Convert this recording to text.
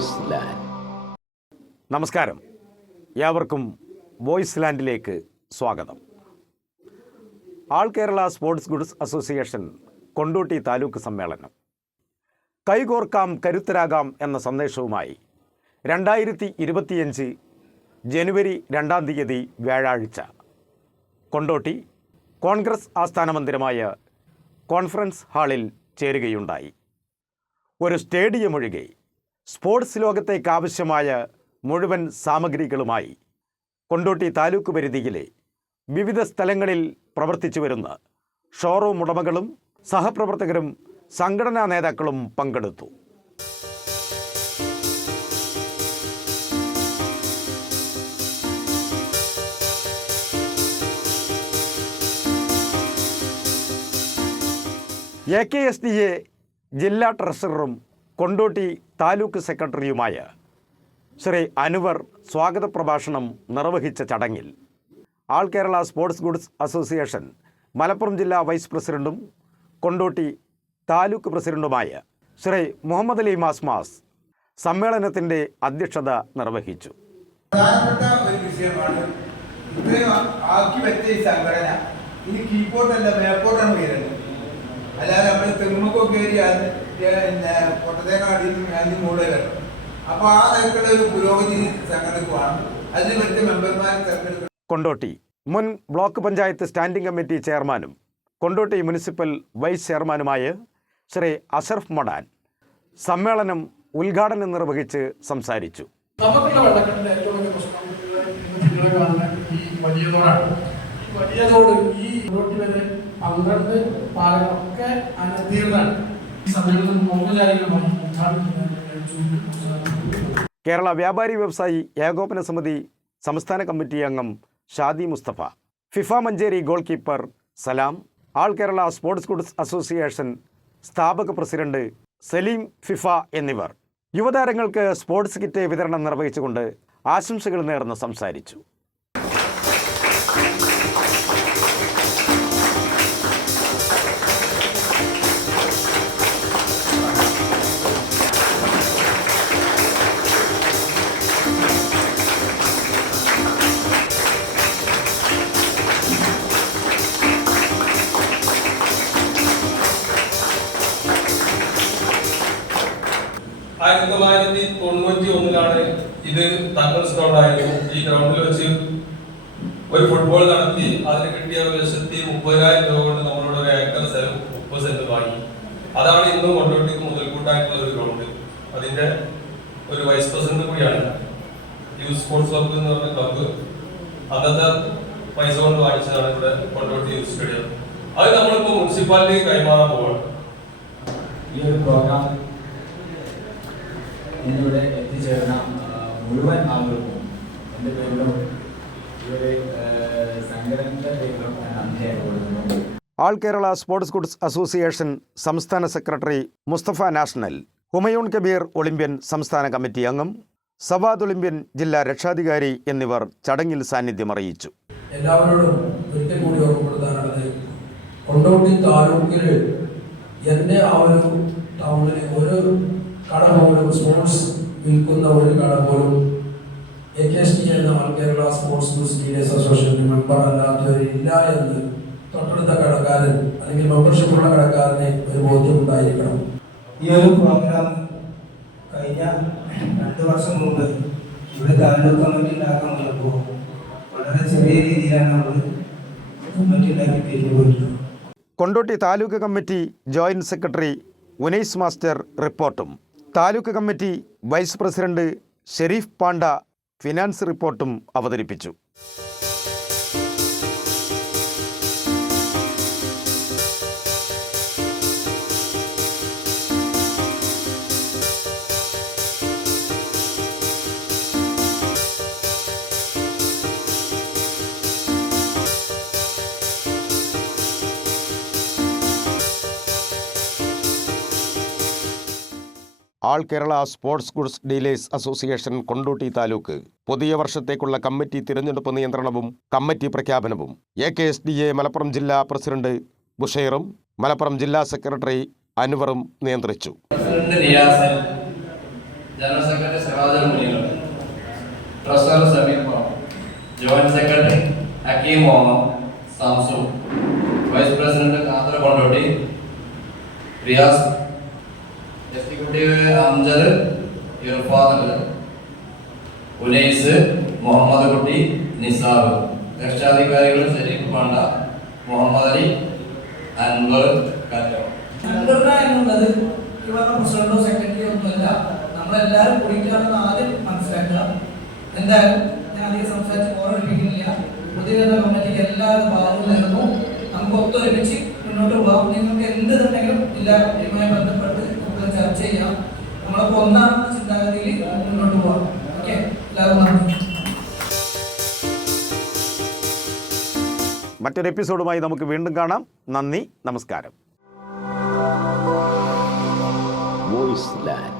Voice land നമസ്കാരം. ഏവർക്കും voice ലാൻഡിലേക്ക് സ്വാഗതം. All Kerala sports goods association Kondotty taluk സമ്മേളനം. കൈകോർക്കാം കരുത്തരാകാം എന്ന സന്ദേശവുമായി രണ്ടായിരത്തി ഇരുപത്തിയഞ്ച് ജനുവരി രണ്ടാം തീയതി വ്യാഴാഴ്ച കൊണ്ടോട്ടി കോൺഗ്രസ് ആസ്ഥാന മന്ദിരമായ കോൺഫറൻസ് ഹാളിൽ ചേരുകയുണ്ടായി. ഒരു സ്റ്റേഡിയം ഒഴികെ സ്പോർട്സ് ലോകത്തേക്ക് ആവശ്യമായ മുഴുവൻ സാമഗ്രികളുമായി കൊണ്ടോട്ടി താലൂക്ക് പരിധിയിലെ വിവിധ സ്ഥലങ്ങളിൽ പ്രവർത്തിച്ചു വരുന്ന ഷോറൂം ഉടമകളും സഹപ്രവർത്തകരും സംഘടനാ നേതാക്കളും പങ്കെടുത്തു. A K S D A ജില്ലാ ട്രഷററും കൊണ്ടോട്ടി താലൂക്ക് സെക്രട്ടറിയുമായ ശ്രീ അനുവർ സ്വാഗത പ്രഭാഷണം നിർവഹിച്ച ചടങ്ങിൽ all Kerala sports goods association Malappuram ജില്ലാ വൈസ് പ്രസിഡന്റും കൊണ്ടോട്ടി താലൂക്ക് പ്രസിഡന്റുമായ ശ്രീ മുഹമ്മദ് അലി മാസ്മാസ് സമ്മേളനത്തിന്റെ അധ്യക്ഷത നിർവഹിച്ചു. ഒരു വിഷയമാണ് ആക്കി വെച്ച ഈ ഇനി അല്ലാതെ നമ്മൾ തെങ്ങുമൊക്കെ കയറി അത് പിന്നെ പൊട്ടത്തേക്കാടിയിൽ നിന്ന് അതിന് മുകളിൽ വരണം അപ്പൊ ആ തരത്തിലുള്ള ഒരു പുരോഗതി സംഘടനക്ക് വേണം അതിന് പറ്റിയ മെമ്പർമാരെ തെരഞ്ഞെടുക്കണം കൊണ്ടോട്ടി മുൻ ബ്ലോക്ക് പഞ്ചായത്ത് സ്റ്റാൻഡിംഗ് കമ്മിറ്റി ചെയർമാനും കൊണ്ടോട്ടി മുനിസിപ്പൽ വൈസ് ചെയർമാനുമായ ശ്രീ അഷറഫ് മടാൻ സമ്മേളനം ഉദ്ഘാടനം നിർവഹിച്ച് സംസാരിച്ചു. നമുക്കുള്ള വെള്ളക്കെട്ടിന്റെ ഏറ്റവും വലിയ പ്രശ്നം കാണുന്ന ഈ വലിയ തോടാണ് ഈ വലിയ തോട് ഈ റോട്ടിൽ വരെ പന്ത്രണ്ട് പാലങ്ങളൊക്കെ അനധികൃതമാണ്. കേരള വ്യാപാരി വ്യവസായി ഏകോപന സമിതി സംസ്ഥാന കമ്മിറ്റി അംഗം Shadi Mustafa. FIFA Manjeri goalkeeper Salam. All Kerala sports goods association സ്ഥാപക പ്രസിഡന്റ് സലീം ഫിഫ എന്നിവർ. യുവതാരങ്ങൾക്ക് സ്പോർട്സ് കിറ്റ് വിതരണം നിർവഹിച്ചുകൊണ്ട് ആശംസകൾ നേർന്ന് സംസാരിച്ചു. ആയിരത്തി തൊള്ളായിരത്തി തൊണ്ണൂറ്റി ഒന്നിലാണ് ഇത് തങ്ങൾ ഗ്രൗണ്ടായിരുന്നു ഈ ഗ്രൗണ്ടിൽ വെച്ച് ഒരു ഫുട്ബോൾ നടത്തി അതിന് കിട്ടിയ ഒരു ലക്ഷത്തി മുപ്പതിനായിരം രൂപ കൊണ്ട് നമ്മളോട് ഒരു ഏക്കർ സ്ഥലം മുപ്പത് സെന്റ് വാങ്ങി. അതാണ് ഇന്നും കൊണ്ടോട്ടിക്ക് മുതൽക്കൂട്ടായിട്ടുള്ള ഒരു ഗ്രൗണ്ട് അതിന്റെ ഒരു വൈസ് പ്രസിഡന്റ് കൂടിയാണ് യൂത്ത് സ്പോർട്സ് ക്ലബ്ബ് എന്ന് പറഞ്ഞ ക്ലബ്ബ് അന്നത്തെ പൈസ കൊണ്ട് വാങ്ങിച്ചതാണ് ഇവിടെ കൊണ്ടോട്ടി യൂത്ത് സ്റ്റേഡിയം അത് നമ്മളിപ്പോ മുനിസിപ്പാലിറ്റി കൈമാറാൻ പോവാണ്. ഈ ഒരു പ്രോഗ്രാം ഇന്നിവിടെ എത്തിച്ചേർന്ന മുഴുവൻ ആളുകൾക്കും എന്റെ പേരിലും ഇവിടെ സംഘടനയുടെ പേരിലും ഞാൻ നന്ദി രേഖപ്പെടുത്തുന്നു all Kerala sports goods association സംസ്ഥാന secretary Mustafa national Humayun Kabir Olympian സംസ്ഥാന കമ്മിറ്റി അംഗം സവാദ് ഒളിമ്പ്യൻ ജില്ലാ രക്ഷാധികാരി എന്നിവർ ചടങ്ങിൽ സാന്നിധ്യം അറിയിച്ചു. എല്ലാവരോടും ഒരിക്കൽ കൂടി ഓർമ്മപ്പെടുത്താനുള്ളത് കൊണ്ടോട്ടി താലൂക്കിൽ എന്റെ ആ ഒരു ടൗണിൽ ഒരു കട പോലും സ്പോർട്സ് വിൽക്കുന്ന ഒരു കട പോലും എ കെ എസ് ടി എന്ന ഓൾ കേരള സ്പോർട്സ് ലീഡേഴ്സ് അസോസിയേഷന്റെ മെമ്പർ അല്ലാത്തവരില്ല എന്ന് തൊട്ടടുത്ത കടക്കാരൻ അല്ലെങ്കിൽ മെമ്പർഷിപ്പ് ഉള്ള കടക്കാരന് ഒരു ബോധ്യമുണ്ടായിരിക്കണം ഈ ഒരു പ്രോഗ്രാം കഴിഞ്ഞ രണ്ട് വർഷം മുമ്പ് ഇവിടെ താലൂക്ക് കമ്മിറ്റി ഉണ്ടാക്കാൻ വന്നപ്പോൾ വളരെ ചെറിയ രീതിയിലാണ് നമ്മൾ കമ്മിറ്റി ഉണ്ടാക്കി പിരിഞ്ഞു പോയിട്ടുള്ളത് Kondotty taluk committee joint secretary Unais master റിപ്പോർട്ടും. Taluk committee vice president Sharif Panda finance റിപ്പോർട്ടും അവതരിപ്പിച്ചു. All Kerala sports goods dealers association Kondotty taluk. പുതിയ വർഷത്തേക്കുള്ള കമ്മിറ്റി തിരഞ്ഞെടുപ്പ് നിയന്ത്രണവും കമ്മിറ്റി പ്രഖ്യാപനവും. A K S D A Malappuram ജില്ലാ പ്രസിഡന്റ് ബുഷൈറും മലപ്പുറം ജില്ലാ സെക്രട്ടറി അനുവറും നിയന്ത്രിച്ചു. General secretary secretary Samsu vice president Riyas executive Amjad Irfad Unais Muhammad Kutty Nisab. രക്ഷാധികാരികൾ Sharif Panda Muhammad Ali Anwar കറ്റോ സംഘടന എന്നുള്ളത് ഈ പറഞ്ഞ പ്രസിഡന്റോ സെക്രട്ടറിയോ ഒന്നുമല്ല. നമ്മളെല്ലാവരും കൂടിയിട്ടാണെന്ന് ആദ്യം മനസ്സിലാക്കുക. എന്തായാലും ഞാൻ അധികം സംസാരിച്ച് ഓർമ്മിപ്പിക്കുന്നില്ല പുതിയ കമ്മിറ്റിക്ക് എല്ലാവരും ഭാഗവും നൽകുന്നു. നമുക്ക് ഒത്തൊരുമിച്ച് മുന്നോട്ട് പോകാം. നിങ്ങൾക്ക് എന്ത് തന്നെങ്കിലും ഇല്ല. ഇതുമായി ബന്ധപ്പെട്ട് നമുക്ക് ചർച്ച ചെയ്യാം നമ്മളൊക്കെ ഒന്നാണെന്ന ചിന്താഗതിയിൽ മുന്നോട്ട് പോകാം ഓക്കെ? നന്ദി മറ്റൊരു എപ്പിസോഡുമായി നമുക്ക് വീണ്ടും കാണാം. നന്ദി നമസ്കാരം. Voice land.